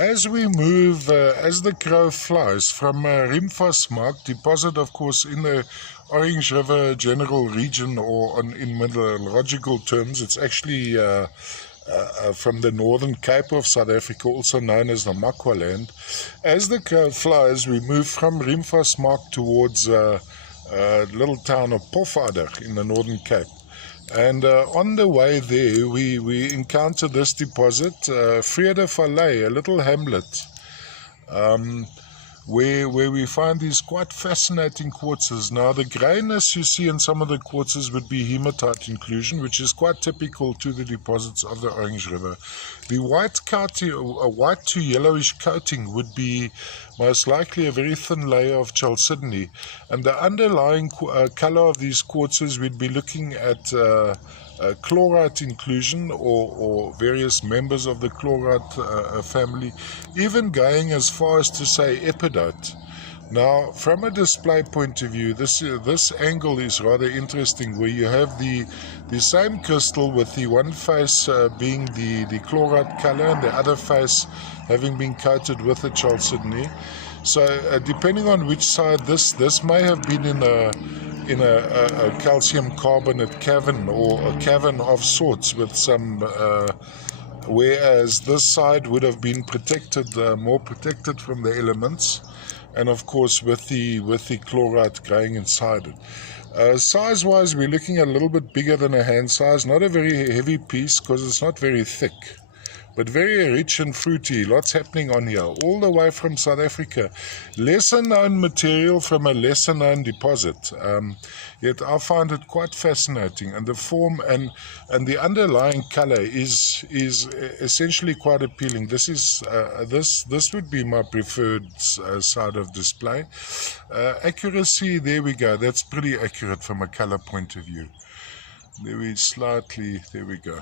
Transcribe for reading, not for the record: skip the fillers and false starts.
As we move, as the crow flies from Rimfastmark deposit, of course, in the Orange River general region, or in mineralogical terms, it's actually from the Northern Cape of South Africa, also known as the Makwaland. As the crow flies, we move from Rimfastmark towards a little town of Pofadder in the Northern Cape. And on the way there, we encounter this deposit, Vredevallei, a little hamlet, where we find these quite fascinating quartzes. Now, the greyness you see in some of the quartzes would be hematite inclusion, which is quite typical to the deposits of the Orange River. The white to yellowish coating would be most likely a very thin layer of chalcedony, and the underlying color of these quartzes, we'd be looking at chlorite inclusion or various members of the chlorite family, even going as far as to say epidite. Now, from a display point of view, this angle is rather interesting, where you have the same crystal with the one face being the chlorite color and the other face having been coated with the chalcedony. So depending on which side, this may have been in a calcium carbonate cavern, or a cavern of sorts with some, whereas this side would have been protected, more protected from the elements, and of course with the chlorite growing inside it. Size-wise, we're looking at a little bit bigger than a hand size, not a very heavy piece because it's not very thick, but very rich and fruity. Lots happening on here, all the way from South Africa. Lesser known material from a lesser known deposit, yet I find it quite fascinating, and the form and the underlying color is essentially quite appealing. This would be my preferred side of display. Accuracy, there we go, that's pretty accurate from a color point of view. There we go.